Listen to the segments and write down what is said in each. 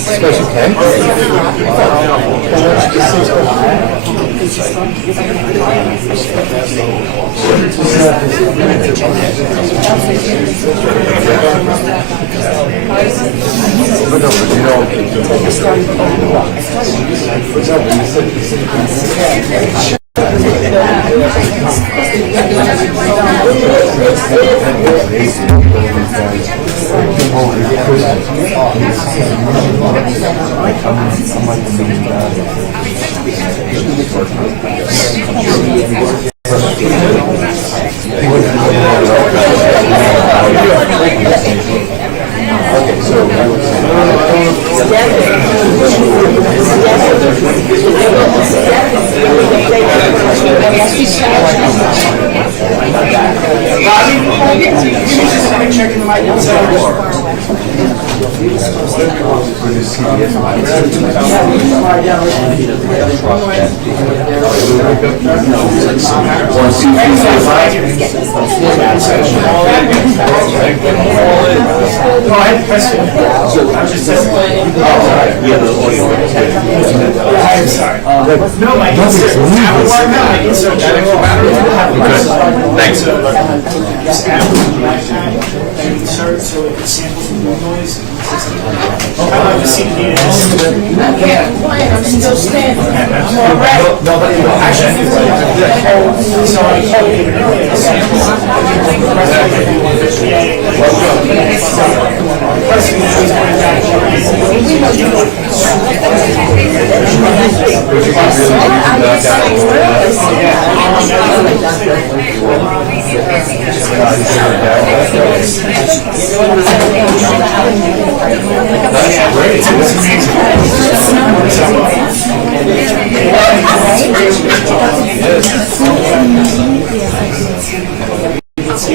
Special K? Thanks. So it samples the noise. I like to see the I can't complain, I'm still standing. I'm all right. Actually, so I told you earlier, the samples. That's great. It's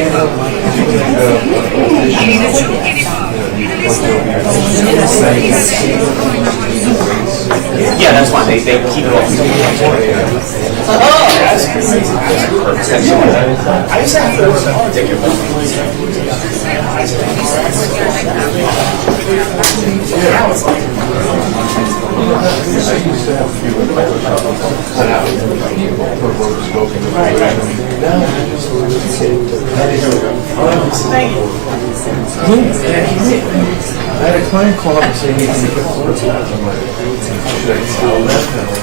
Yeah, that's fine. They keep it all. I just have to take your phone. I had a client call up and say he can get orders. I'm like, should I tell them?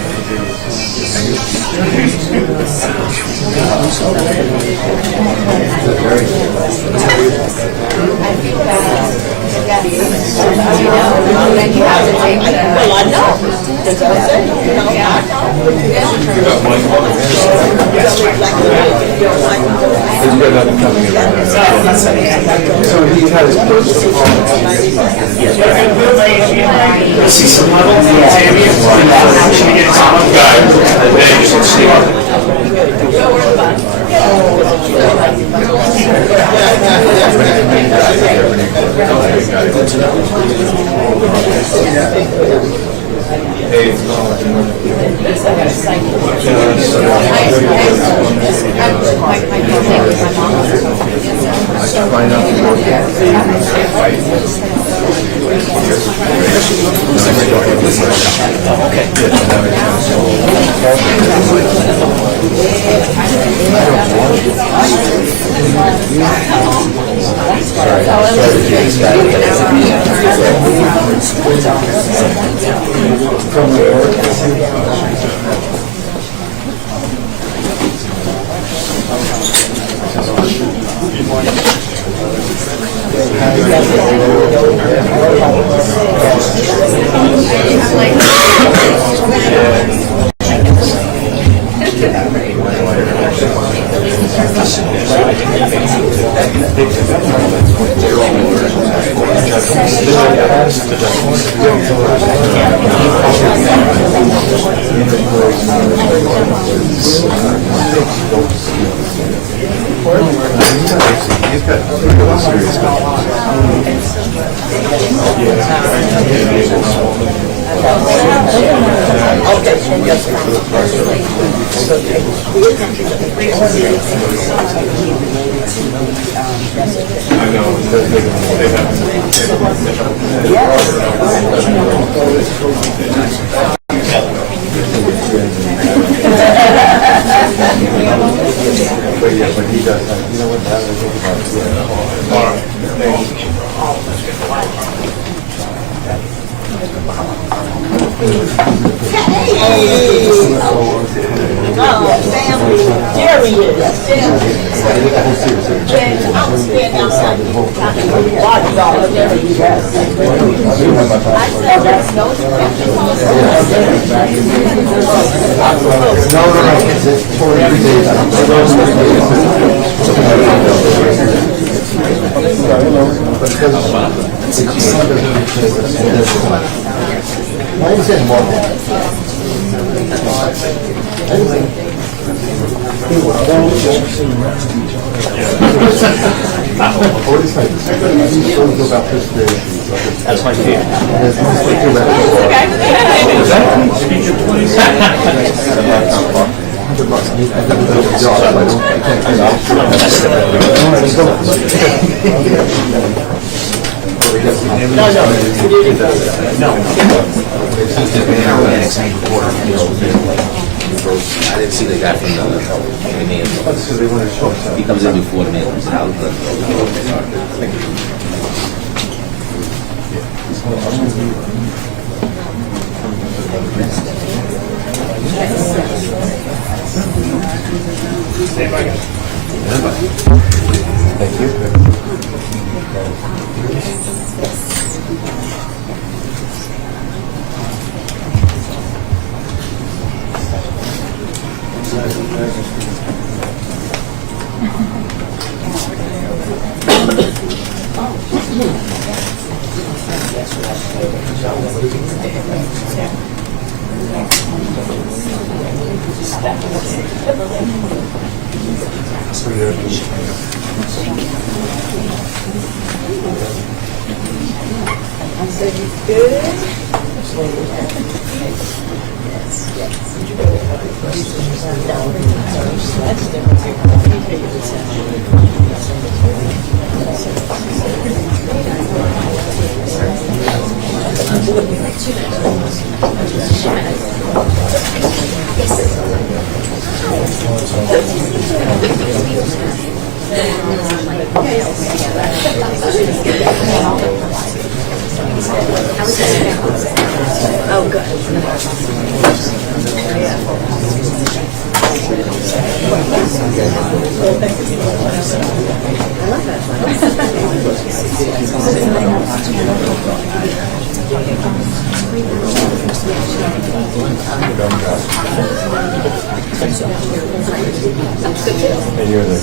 Well, I know. That's what I said. You know, I know. There's got nothing coming in right now. So he had his personal phone. See some level from Tammy. Should we get some Try not to work. He's got really serious I know, they but yeah, but he does have, you know what, that was all right. Family. Jerry is. I was standing outside the watch dog. I said, there's no That's my fear. I didn't see the guy from the man. He comes in before the man comes out. Thank you. Oh, good. And you're the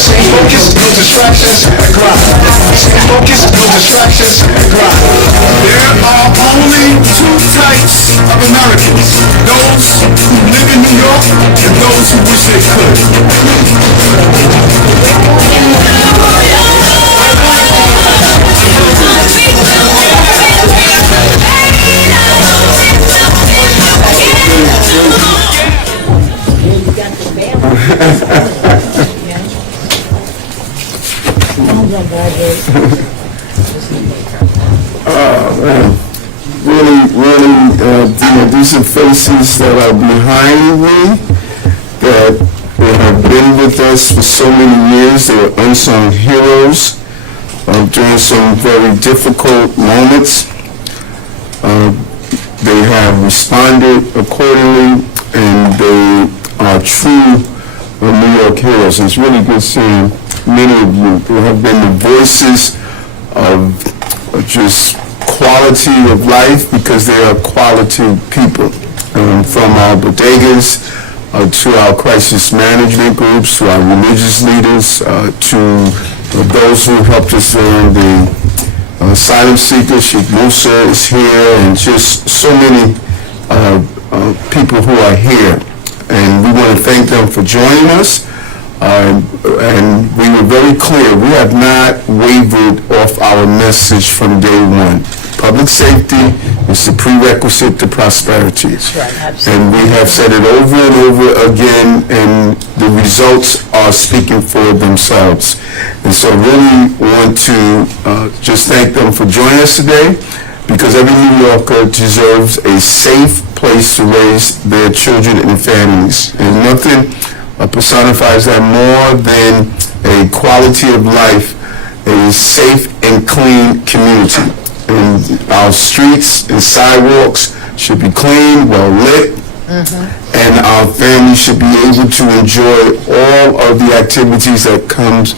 Stay focused, no distractions, grind. Stay focused, no distractions, grind. There are only two types of Americans. Those who live in New York and those who wish they could. Really, these are faces that are behind me that have been with us for so many years. They are unsung heroes during some very difficult moments. They have responded accordingly, and they are true New York heroes. And it's really good seeing many of you who have been the voices of just quality of life, because they are quality people. from our bodegas to our crisis management groups, to our religious leaders, to those who helped us during the asylum seekers. Sheikh Musa is here, and just so many people who are here. And we want to thank them for joining us. And we were very clear, we have not wavered off our message from day one. Public safety is the prerequisite to prosperity. And we have said it over and over again, and the results are speaking for themselves. And so I really want to just thank them for joining us today, because every New Yorker deserves a safe place to raise their children and families. And nothing personifies that more than a quality of life, a safe and clean community. And our streets and sidewalks should be clean, well lit, and our families should be able to enjoy all of the activities that comes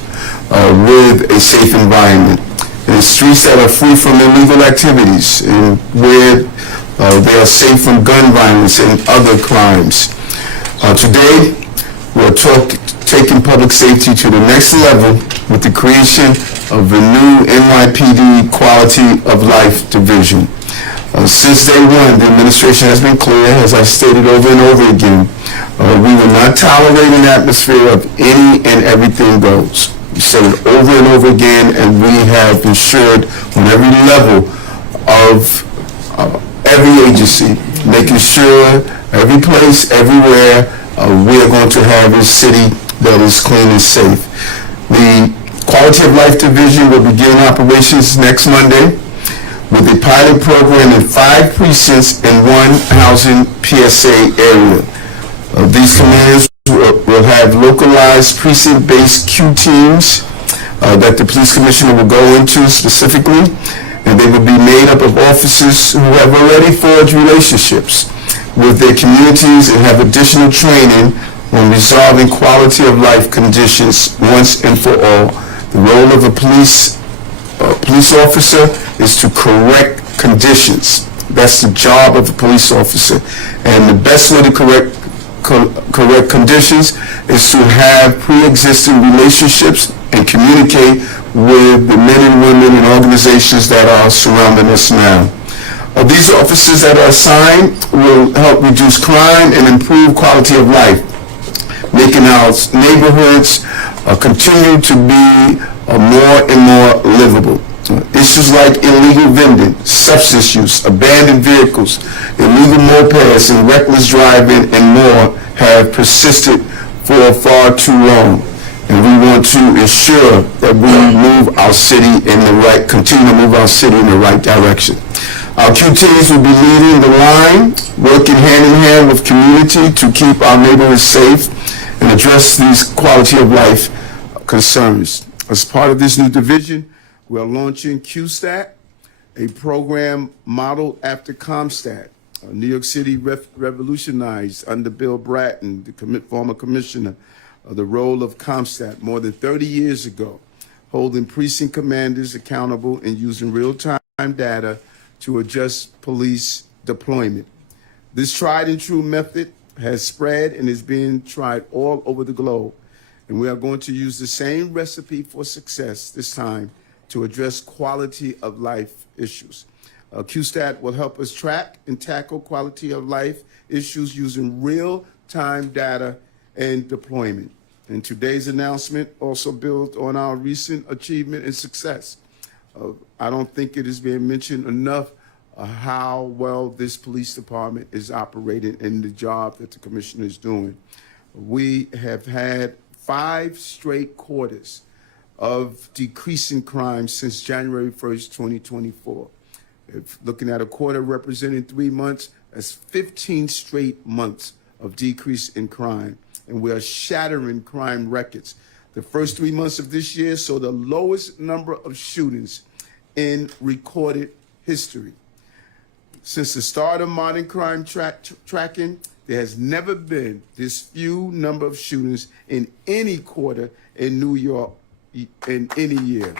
with a safe environment. And streets that are free from illegal activities, and where they are safe from gun violence and other crimes. Today, we're taking public safety to the next level with the creation of a new NYPD Quality of Life Division. Since day one, the administration has been clear, as I stated over and over again, we will not tolerate an atmosphere of any and everything goes. We said it over and over again, and we have ensured on every level of every agency, making sure every place, everywhere, we are going to have a city that is clean and safe. The Quality of Life Division will begin operations next Monday with a pilot program in 5 precincts and 1 housing PSA area. These commands will have localized precinct-based Q teams that the police commissioner will go into specifically, and they will be made up of officers who have already forged relationships with their communities and have additional training on resolving quality of life conditions once and for all. The role of a police officer is to correct conditions. That's the job of a police officer. And the best way to correct conditions is to have pre-existing relationships and communicate with the men and women and organizations that are surrounding us now. These officers that are assigned will help reduce crime and improve quality of life, making our neighborhoods continue to be more and more livable. Issues like illegal vending, substance use, abandoned vehicles, illegal mopeds, and reckless driving and more have persisted for far too long. And we want to ensure that we move our city continue to move our city in the right direction. Our Q teams will be leading the line, working hand in hand with community to keep our neighborhoods safe and address these quality of life concerns. As part of this new division, we are launching QSTAT, a program modeled after CompStat. New York City revolutionized under Bill Bratton, the former commissioner, the role of CompStat more than 30 years ago, holding precinct commanders accountable and using real-time data to adjust police deployment. This tried and true method has spread and is being tried all over the globe. And we are going to use the same recipe for success this time to address quality of life issues. QSTAT will help us track and tackle quality of life issues using real-time data and deployment. And today's announcement also builds on our recent achievement and success. I don't think it is being mentioned enough how well this police department is operating and the job that the commissioner is doing. We have had 5 straight quarters of decreasing crime since January 1st, 2024. If looking at a quarter representing 3 months, that's 15 straight months of decrease in crime. And we are shattering crime records. The first 3 months of this year saw the lowest number of shootings in recorded history. Since the start of modern crime tracking, there has never been this few number of shootings in any quarter in New York in any year.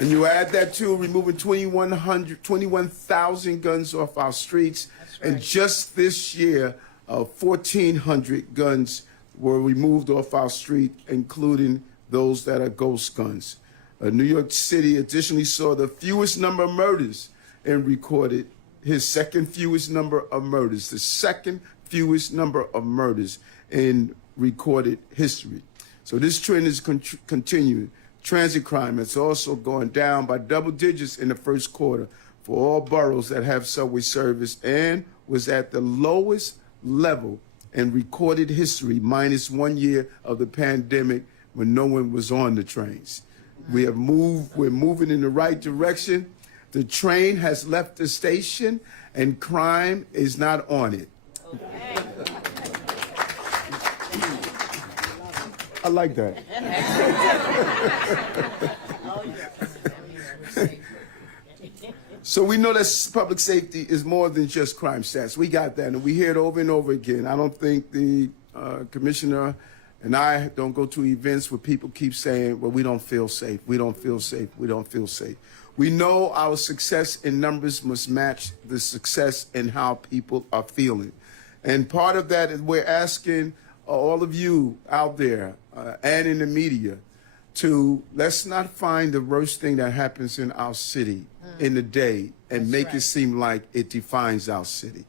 And you add that to removing 21,000 guns off our streets. And just this year, 1,400 guns were removed off our street, including those that are ghost guns. New York City additionally saw the fewest number of murders and recorded his second fewest number of murders, the second fewest number of murders in recorded history. So this trend is continuing. Transit crime has also gone down by double digits in the first quarter for all boroughs that have subway service and was at the lowest level in recorded history, minus 1 year of the pandemic when no one was on the trains. We're moving in the right direction. The train has left the station and crime is not on it. I like that. So we know that public safety is more than just crime stats. We got that, and we hear it over and over again. I don't think the commissioner and I don't go to events where people keep saying, well, we don't feel safe, we don't feel safe, we don't feel safe. We know our success in numbers must match the success in how people are feeling. And part of that is we're asking all of you out there and in the media to let's not find the worst thing that happens in our city in the day and make it seem like it defines our city.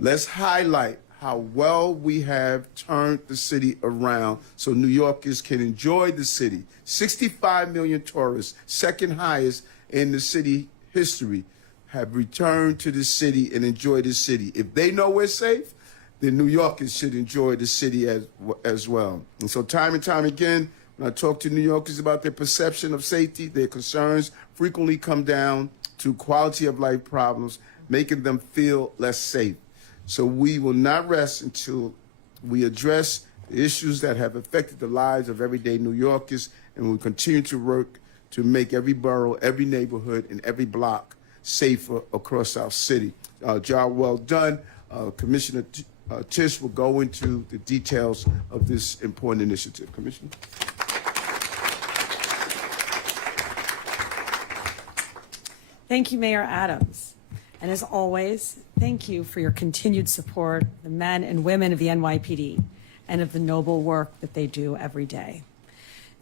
Let's highlight how well we have turned the city around so New Yorkers can enjoy the city. 65 million tourists, second highest in the city history, have returned to the city and enjoy the city. If they know we're safe, then New Yorkers should enjoy the city as well. And so time and time again, when I talk to New Yorkers about their perception of safety, their concerns frequently come down to quality of life problems, making them feel less safe. So we will not rest until we address the issues that have affected the lives of everyday New Yorkers, and we'll continue to work to make every borough, every neighborhood, and every block safer across our city. Job well done. Commissioner Tisch will go into the details of this important initiative. Commissioner. Thank you, Mayor Adams. And as always, thank you for your continued support, the men and women of the NYPD, and of the noble work that they do every day.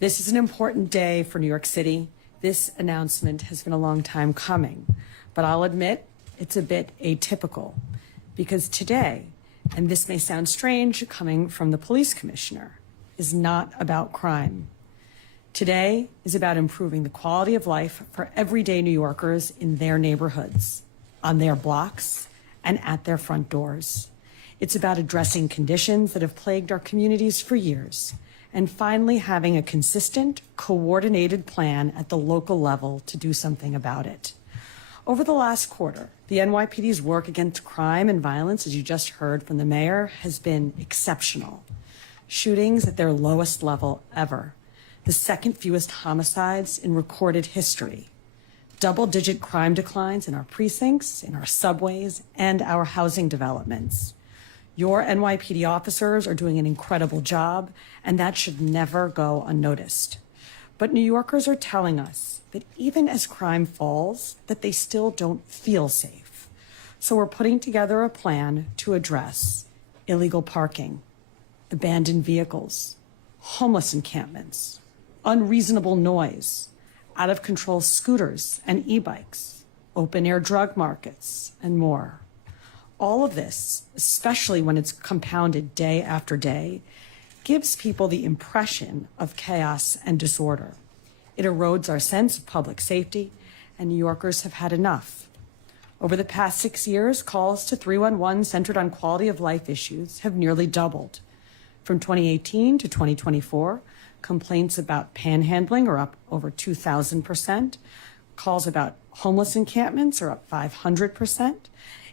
This is an important day for New York City. This announcement has been a long time coming, but I'll admit it's a bit atypical because today, and this may sound strange coming from the police commissioner, is not about crime. Today is about improving the quality of life for everyday New Yorkers in their neighborhoods, on their blocks, and at their front doors. It's about addressing conditions that have plagued our communities for years, and finally having a consistent, coordinated plan at the local level to do something about it. Over the last quarter, the NYPD's work against crime and violence, as you just heard from the mayor, has been exceptional. Shootings at their lowest level ever. The second fewest homicides in recorded history. Double-digit crime declines in our precincts, in our subways, and our housing developments. Your NYPD officers are doing an incredible job, and that should never go unnoticed. But New Yorkers are telling us that even as crime falls, that they still don't feel safe. So we're putting together a plan to address illegal parking, abandoned vehicles, homeless encampments, unreasonable noise, out-of-control scooters and e-bikes, open-air drug markets, and more. All of this, especially when it's compounded day after day, gives people the impression of chaos and disorder. It erodes our sense of public safety, and New Yorkers have had enough. Over the past 6 years, calls to 311 centered on quality of life issues have nearly doubled. From 2018 to 2024, complaints about panhandling are up over 2,000%. Calls about homeless encampments are up 500%.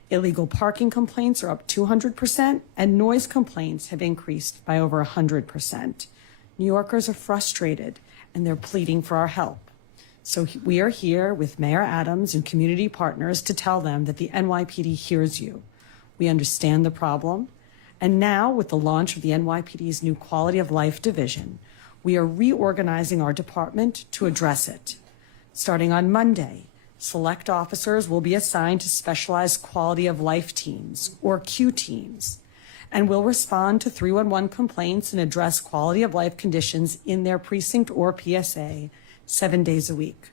Illegal parking complaints are up 200%, and noise complaints have increased by over 100%. New Yorkers are frustrated, and they're pleading for our help. So we are here with Mayor Adams and community partners to tell them that the NYPD hears you. We understand the problem, and now with the launch of the NYPD's new Quality of Life Division, we are reorganizing our department to address it. Starting on Monday, select officers will be assigned to specialized quality of life teams, or Q teams, and will respond to 311 complaints and address quality of life conditions in their precinct or PSA 7 days a week.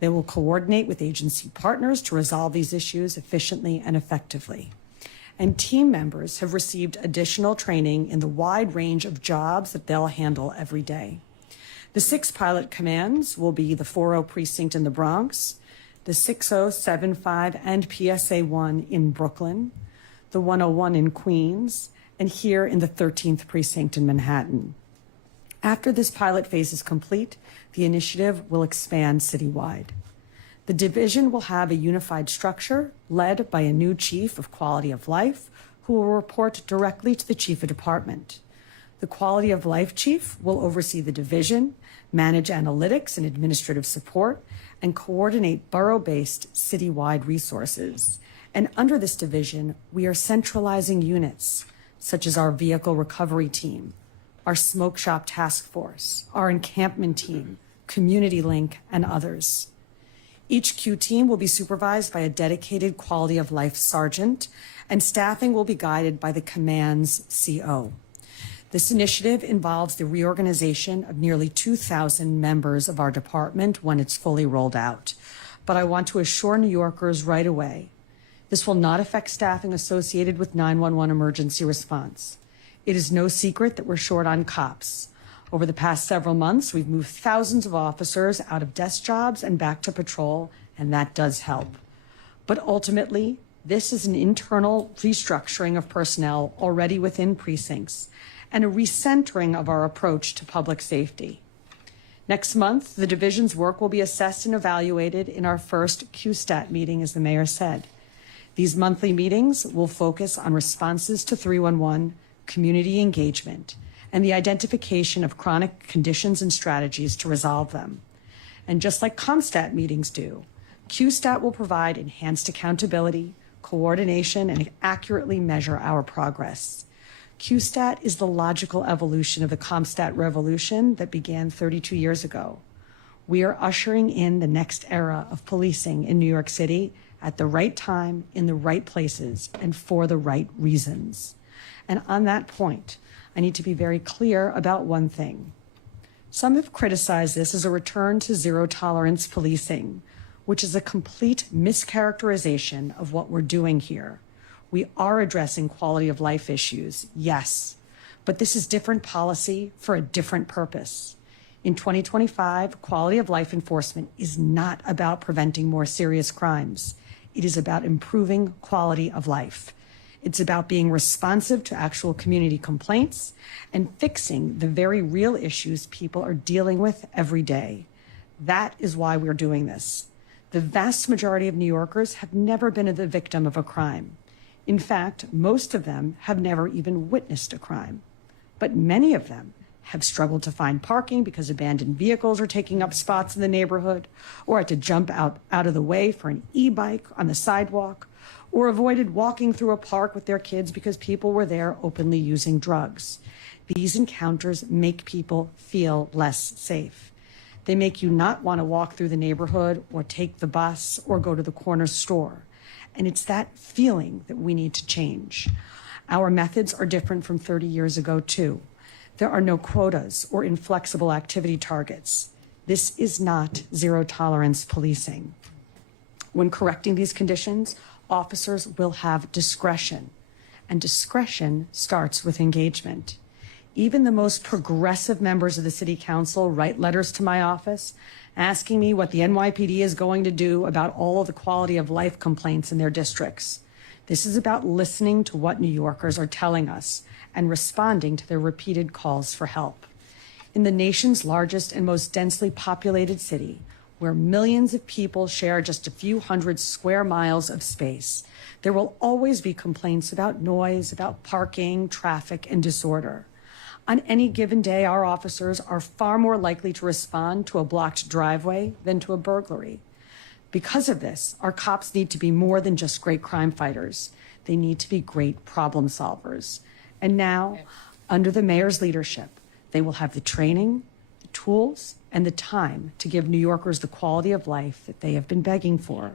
They will coordinate with agency partners to resolve these issues efficiently and effectively. And team members have received additional training in the wide range of jobs that they'll handle every day. The 6 pilot commands will be the 40 precinct in the Bronx, the 6075 and PSA 1 in Brooklyn, the 101 in Queens, and here in the 13th precinct in Manhattan. After this pilot phase is complete, the initiative will expand citywide. The division will have a unified structure led by a new chief of quality of life who will report directly to the chief of department. The quality of life chief will oversee the division, manage analytics and administrative support, and coordinate borough-based citywide resources. And under this division, we are centralizing units such as our vehicle recovery team, our smoke shop task force, our encampment team, community link, and others. Each Q team will be supervised by a dedicated quality of life sergeant, and staffing will be guided by the command's CO. This initiative involves the reorganization of nearly 2,000 members of our department when it's fully rolled out. But I want to assure New Yorkers right away, this will not affect staffing associated with 911 emergency response. It is no secret that we're short on cops. Over the past several months, we've moved thousands of officers out of desk jobs and back to patrol, and that does help. But ultimately, this is an internal restructuring of personnel already within precincts and a recentering of our approach to public safety. Next month, the division's work will be assessed and evaluated in our first QSTAT meeting, as the mayor said. These monthly meetings will focus on responses to 311, community engagement, and the identification of chronic conditions and strategies to resolve them. And just like ComStat meetings do, QSTAT will provide enhanced accountability, coordination, and accurately measure our progress. QSTAT is the logical evolution of the ComStat revolution that began 32 years ago. We are ushering in the next era of policing in New York City at the right time, in the right places, and for the right reasons. And on that point, I need to be very clear about one thing. Some have criticized this as a return to zero-tolerance policing, which is a complete mischaracterization of what we're doing here. We are addressing quality of life issues, yes, but this is different policy for a different purpose. In 2025, quality of life enforcement is not about preventing more serious crimes. It is about improving quality of life. It's about being responsive to actual community complaints and fixing the very real issues people are dealing with every day. That is why we're doing this. The vast majority of New Yorkers have never been the victim of a crime. In fact, most of them have never even witnessed a crime. But many of them have struggled to find parking because abandoned vehicles are taking up spots in the neighborhood, or had to jump out of the way for an e-bike on the sidewalk, or avoided walking through a park with their kids because people were there openly using drugs. These encounters make people feel less safe. They make you not want to walk through the neighborhood or take the bus or go to the corner store. And it's that feeling that we need to change. Our methods are different from 30 years ago, too. There are no quotas or inflexible activity targets. This is not zero-tolerance policing. When correcting these conditions, officers will have discretion, and discretion starts with engagement. Even the most progressive members of the City Council write letters to my office asking me what the NYPD is going to do about all of the quality of life complaints in their districts. This is about listening to what New Yorkers are telling us and responding to their repeated calls for help. In the nation's largest and most densely populated city, where millions of people share just a few hundred square miles of space, there will always be complaints about noise, about parking, traffic, and disorder. On any given day, our officers are far more likely to respond to a blocked driveway than to a burglary. Because of this, our cops need to be more than just great crime fighters. They need to be great problem solvers. And now, under the mayor's leadership, they will have the training, the tools and the time to give New Yorkers the quality of life that they have been begging for.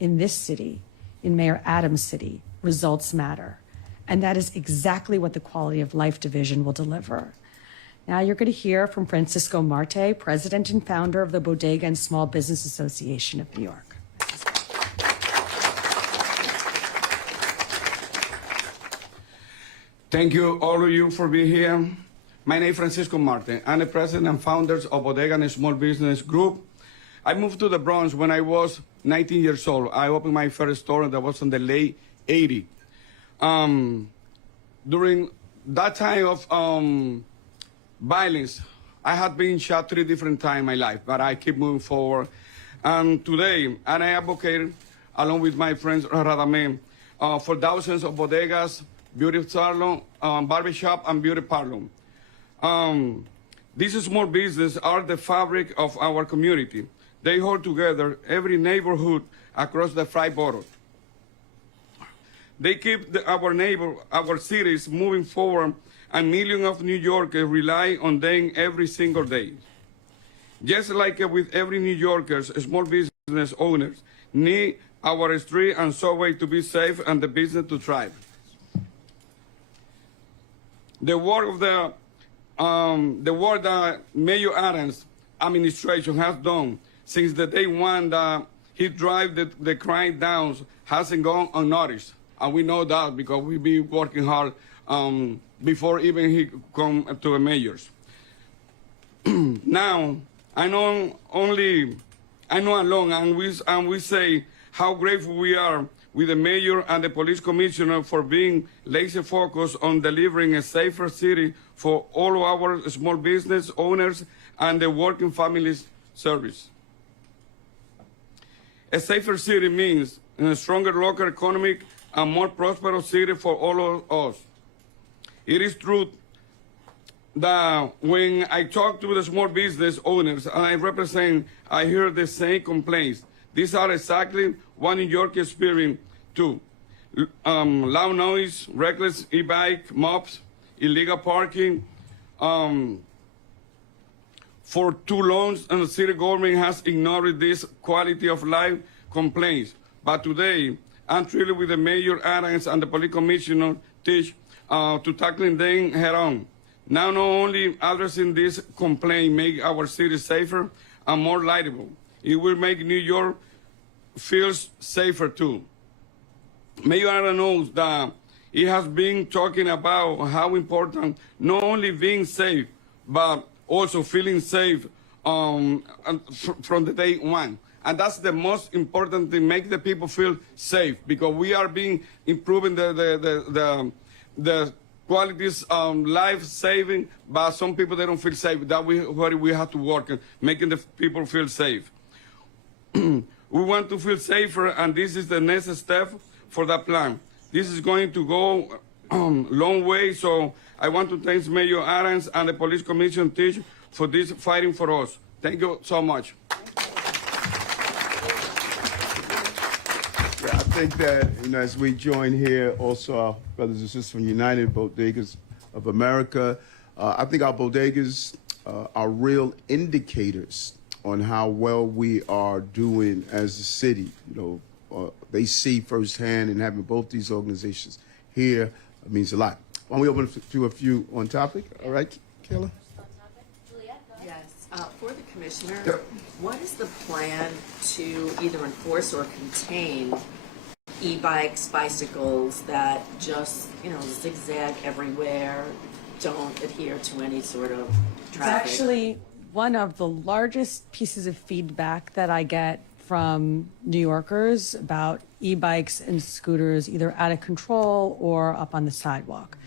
In this city, in Mayor Adams' city, results matter. And that is exactly what the Quality of Life Division will deliver. Now you're going to hear from Francisco Marte, President and founder of the Bodega and Small Business Association of New York. Thank you, all of you, for being here. My name is Francisco Marte. I'm the president and founder of Bodega and Small Business Group. I moved to the Bronx when I was 19 years old. I opened my first store that was in the late 80s. During that time of violence, I had been shot 3 different times in my life, but I keep moving forward. And today, I advocate, along with my friends Radamé, for thousands of bodegas, beauty salon, barbershop, and beauty parlor. These small businesses are the fabric of our community. They hold together every neighborhood across the 5 boroughs. They keep our cities moving forward, and millions of New Yorkers rely on them every single day. Just like with every New Yorker, small business owners need our street and subway to be safe and the business to thrive. The work that Mayor Adams' administration has done since the day one that he drive the crime down hasn't gone unnoticed. And we know that because we be working hard before even he come to the mayors. Now, I know alone, and we say how grateful we are with the mayor and the police commissioner for being laser focused on delivering a safer city for all of our small business owners and the working families service. A safer city means a stronger local economic and more prosperous city for all of us. It is true that when I talk to the small business owners and I represent, I hear the same complaints. These are exactly what New York is experiencing too. Loud noise, reckless e-bike, mobs, illegal parking. For too long, and the city government has ignored these quality of life complaints. But today, I'm thrilled with the Mayor Adams and the Police Commissioner Tisch to tackling them head on. Now, not only addressing this complaint make our city safer and more livable, it will make New York feel safer too. Mayor Adams knows that he has been talking about how important not only being safe, but also feeling safe from the day one. And that's the most important thing, make the people feel safe, because we are improving the qualities life saving, but some people, they don't feel safe. That where we have to work on making the people feel safe. We want to feel safer, and this is the next step for that plan. This is going to go long way, so I want to thank Mayor Adams and the Police Commission Tisch for this fighting for us. Thank you so much. Yeah, I think that, as we join here, also our brothers and sisters from United Bodegas of America, I think our bodegas are real indicators on how well we are doing as a city. They see firsthand, and having both these organizations here means a lot. Why don't we open it to a few on topic? All right, Kayla? Yes, for the commissioner, what is the plan to either enforce or contain e-bikes, bicycles that just, zigzag everywhere, don't adhere to any sort of It's traffic? actually one of the largest pieces of feedback that I get from New Yorkers about e-bikes and scooters either out of control or up on the sidewalk.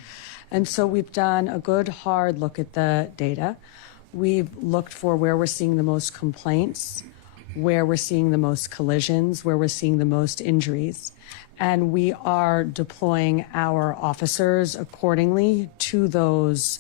And so we've done a good hard look at the data. We've looked for where we're seeing the most complaints, where we're seeing the most collisions, where we're seeing the most injuries. And we are deploying our officers accordingly to those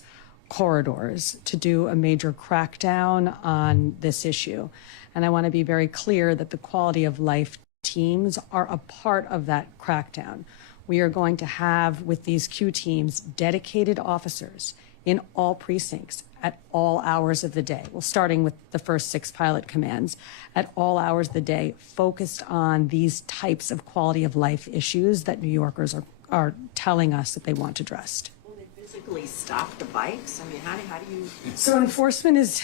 corridors to do a major crackdown on this issue. And I want to be very clear that the quality of life teams are a part of that crackdown. We are going to have, with these Q teams, dedicated officers in all precincts at all hours of the day. Well, starting with the first 6 pilot commands, at all hours of the day, focused on these types of quality of life issues that New Yorkers are telling us that they want addressed. Will they physically stop the bikes? I mean, how do you? So enforcement is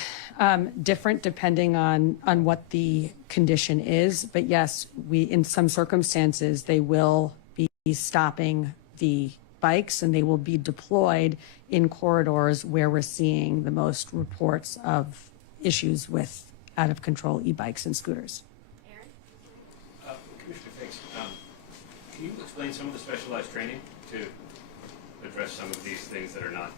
different depending on what the condition is. But yes, in some circumstances, they will be stopping the bikes and they will be deployed in corridors where we're seeing the most reports of issues with out of control e-bikes and scooters. Commissioner Fix, can you explain some of the specialized training to address some of these things that are not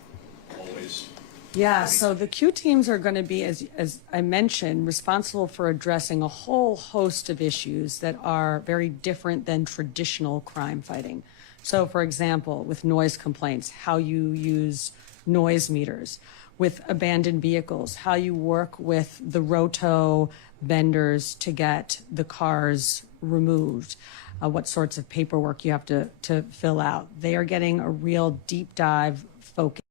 always? Yeah, so the Q teams are going to be, as I mentioned, responsible for addressing a whole host of issues that are very different than traditional crime fighting. So, for example, with noise complaints, how you use noise meters. With abandoned vehicles, how you work with the roto vendors to get the cars removed, what sorts of paperwork you have to fill out. They are getting a real deep dive focused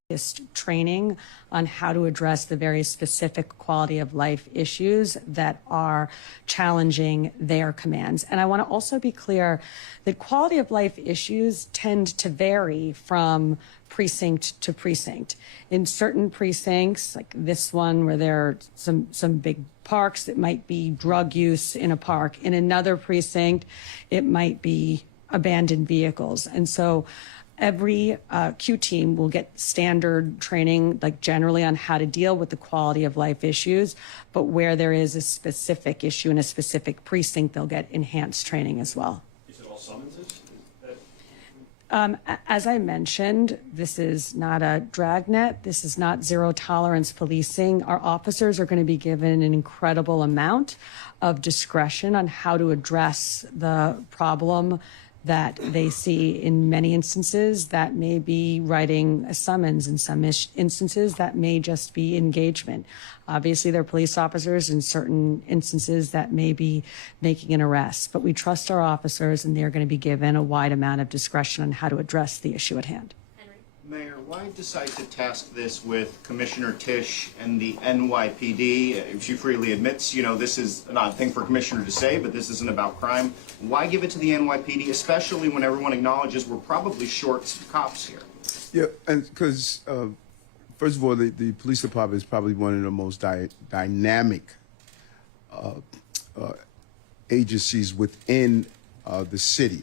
training on how to address the very specific quality of life issues that are challenging their commands. And I want to also be clear that quality of life issues tend to vary from precinct to precinct. In certain precincts, like this one where there are some big parks, it might be drug use in a park. In another precinct, it might be abandoned vehicles. And so every Q team will get standard training, like generally on how to deal with the quality of life issues, but where there is a specific issue in a specific precinct, they'll get enhanced training as well. Is it all summonses? As I mentioned, this is not a dragnet. This is not zero tolerance policing. Our officers are going to be given an incredible amount of discretion on how to address the problem that they see. In many instances that may be writing a summons, in some instances that may just be engagement. Obviously they're police officers, in certain instances that may be making an arrest, but we trust our officers and they're going to be given a wide amount of discretion on how to address the issue at hand. Mayor, why decide to task this with Commissioner Tisch and the NYPD? She freely admits, you know, this is an odd thing for a commissioner to say, but this isn't about crime. Why give it to the NYPD, especially when everyone acknowledges we're probably short some cops here? Yeah, and because, first of all, the police department is probably one of the most dynamic agencies within the city.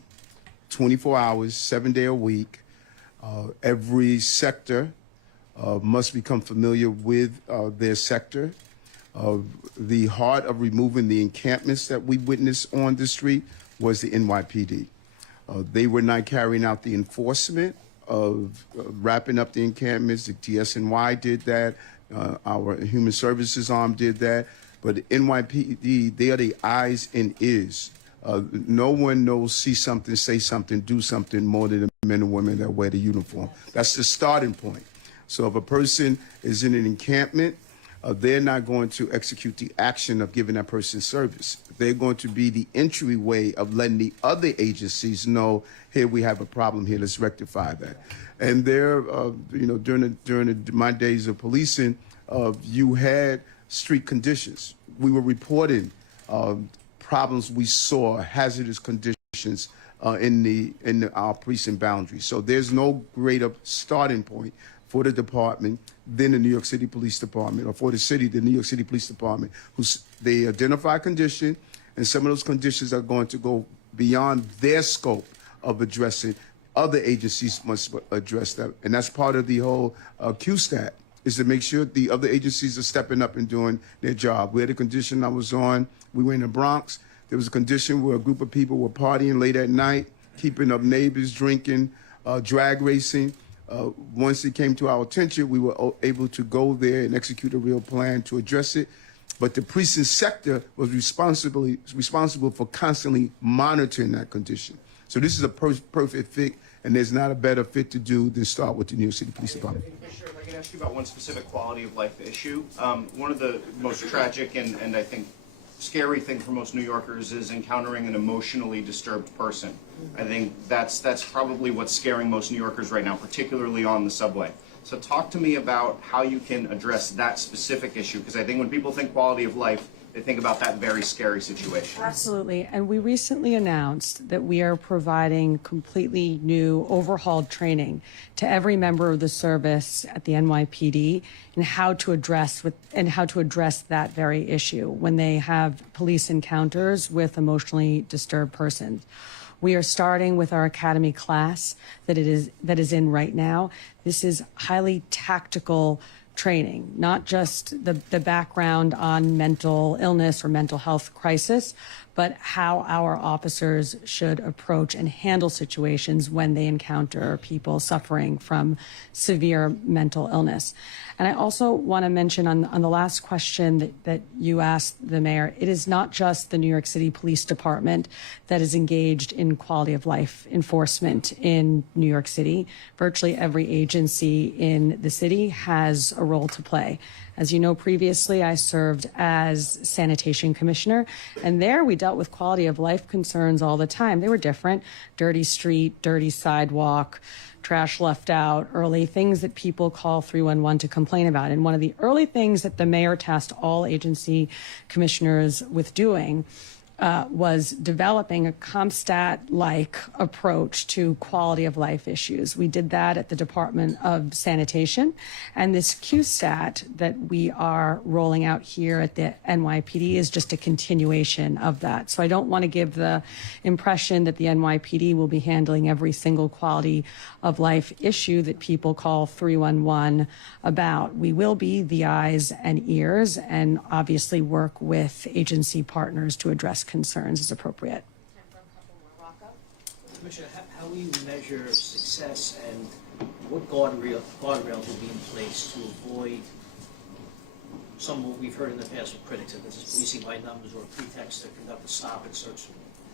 24 hours, 7 days a week. Every sector must become familiar with their sector. The heart of removing the encampments that we witnessed on the street was the NYPD. They were not carrying out the enforcement of wrapping up the encampments. The TSNY did that. Our Human Services arm did that. But the NYPD, they are the eyes and ears. No one knows, see something, say something, do something more than the men and women that wear the uniform. That's the starting point. So if a person is in an encampment, they're not going to execute the action of giving that person service. They're going to be the entryway of letting the other agencies know, here we have a problem here, let's rectify that. And there, you know, during my days of policing, you had street conditions. We were reporting problems we saw, hazardous conditions in our precinct boundaries. So there's no greater starting point for the department than the New York City Police Department, or for the city, the New York City Police Department, they identify a condition, and some of those conditions are going to go beyond their scope of addressing. Other agencies must address that, and that's part of the whole Q-Stat, is to make sure the other agencies are stepping up and doing their job. We had a condition I was on, we were in the Bronx, there was a condition where a group of people were partying late at night, keeping up neighbors, drinking, drag racing. Once it came to our attention, we were able to go there and execute a real plan to address it. But the precinct sector was responsible for constantly monitoring that condition. So this is a perfect fit, and there's not a better fit to do than start with the New York City Police Department. Commissioner, if I can ask you about one specific quality of life issue. One of the most tragic and I think scary thing for most New Yorkers is encountering an emotionally disturbed person. I think that's probably what's scaring most New Yorkers right now, particularly on the subway. So talk to me about how you can address that specific issue, because I think when people think quality of life, they think about that very scary situation. Absolutely. And we recently announced that we are providing completely new overhauled training to every member of the service at the NYPD in how to address that very issue when they have police encounters with emotionally disturbed persons. We are starting with our academy class that is in right now. This is highly tactical training, not just the background on mental illness or mental health crisis, but how our officers should approach and handle situations when they encounter people suffering from severe mental illness. And I also want to mention on the last question that you asked the mayor, it is not just the New York City Police Department that is engaged in quality of life enforcement in New York City. Virtually every agency in the city has a role to play. As you know, previously I served as sanitation commissioner, and there we dealt with quality of life concerns all the time. They were different: dirty street, dirty sidewalk, trash left out early, things that people call 311 to complain about. And one of the early things that the mayor tasked all agency commissioners with doing was developing a CompStat-like approach to quality of life issues. We did that at the Department of Sanitation, and this QStat that we are rolling out here at the NYPD is just a continuation of that. So I don't want to give the impression that the NYPD will be handling every single quality of life issue that people call 311 about. We will be the eyes and ears and obviously work with agency partners to address concerns as appropriate. Commissioner, how will you measure success, and what guardrails will be in place to avoid some of what we've heard in the past with critics, that this is policing by numbers or a pretext to conduct a stop and search?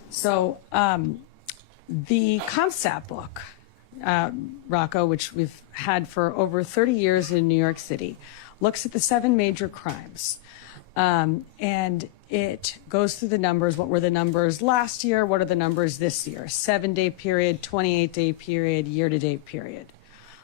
So the CompStat book, Rocco, which we've had for over 30 years in New York City, looks at the 7 major crimes. And it goes through the numbers. What were the numbers last year? What are the numbers this year? 7-day period, 28-day period, year-to-date period.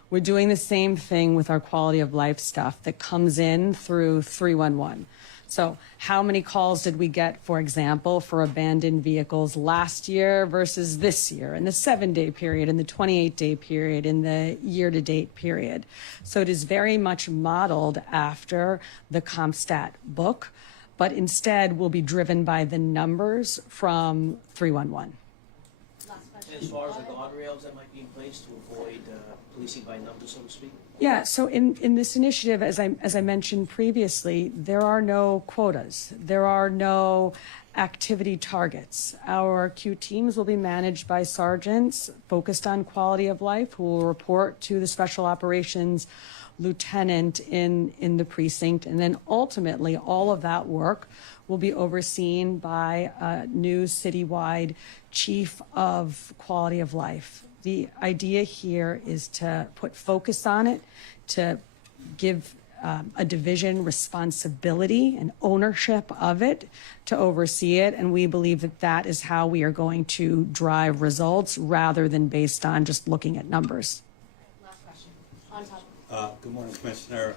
We're doing the same thing with our quality of life stuff that comes in through 311. So how many calls did we get, for example, for abandoned vehicles last year versus this year, in the 7-day period, in the 28-day period, in the year-to-date period? So it is very much modeled after the CompStat book, but instead will be driven by the numbers from 311. As far as the guardrails that might be in place to avoid policing by numbers, so to speak? Yeah, so in this initiative, as I mentioned previously, there are no quotas. There are no activity targets. Our Q teams will be managed by sergeants focused on quality of life who will report to the special operations lieutenant in the precinct. And then ultimately, all of that work will be overseen by a new citywide chief of quality of life. The idea here is to put focus on it, to give a division responsibility and ownership of it, to oversee it. And we believe that that is how we are going to drive results rather than based on just looking at numbers. Last question. On top. Good morning, Commissioner.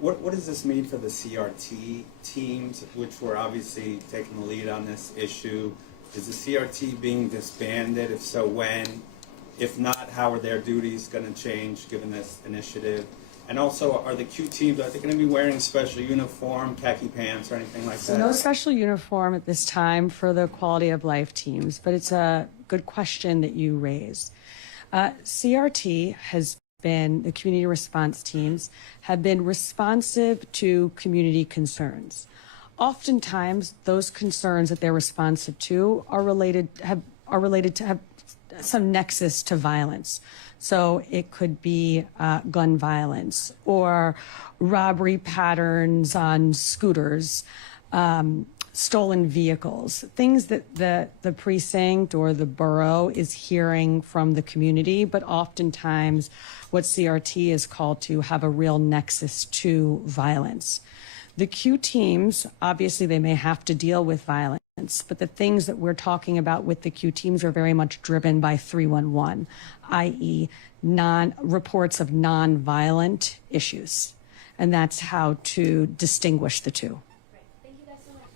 What does this mean for the CRT teams, which were obviously taking the lead on this issue? Is the CRT being disbanded? If so, when? If not, how are their duties going to change given this initiative? And also, are the Q teams, are they going to be wearing special uniform, khaki pants, or anything like that? So no special uniform at this time for the quality of life teams, but it's a good question that you raise. CRT has been, the community response teams have been responsive to community concerns. Oftentimes, those concerns that they're responsive to are related to have some nexus to violence. So it could be gun violence or robbery patterns on scooters, stolen vehicles, things that the precinct or the borough is hearing from the community, but oftentimes what CRT is called to have a real nexus to violence. The Q teams, obviously, they may have to deal with violence, but the things that we're talking about with the Q teams are very much driven by 311, i.e., reports of non-violent issues. And that's how to distinguish the two. Thank you guys so much.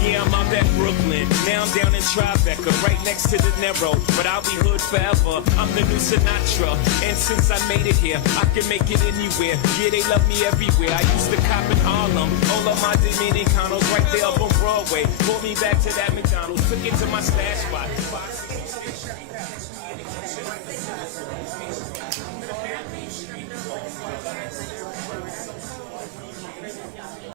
Yeah, I'm out at Brooklyn. Now I'm down in Tribeca, right next to the Narrow. But I'll be hood forever. I'm the new Sinatra. And since I made it here, I can make it anywhere. Yeah, they love me everywhere. I used to cop in Harlem. All of my Dominicanos right there up on Broadway. Pulled me back to that McDonald's. Took it to my stash spot.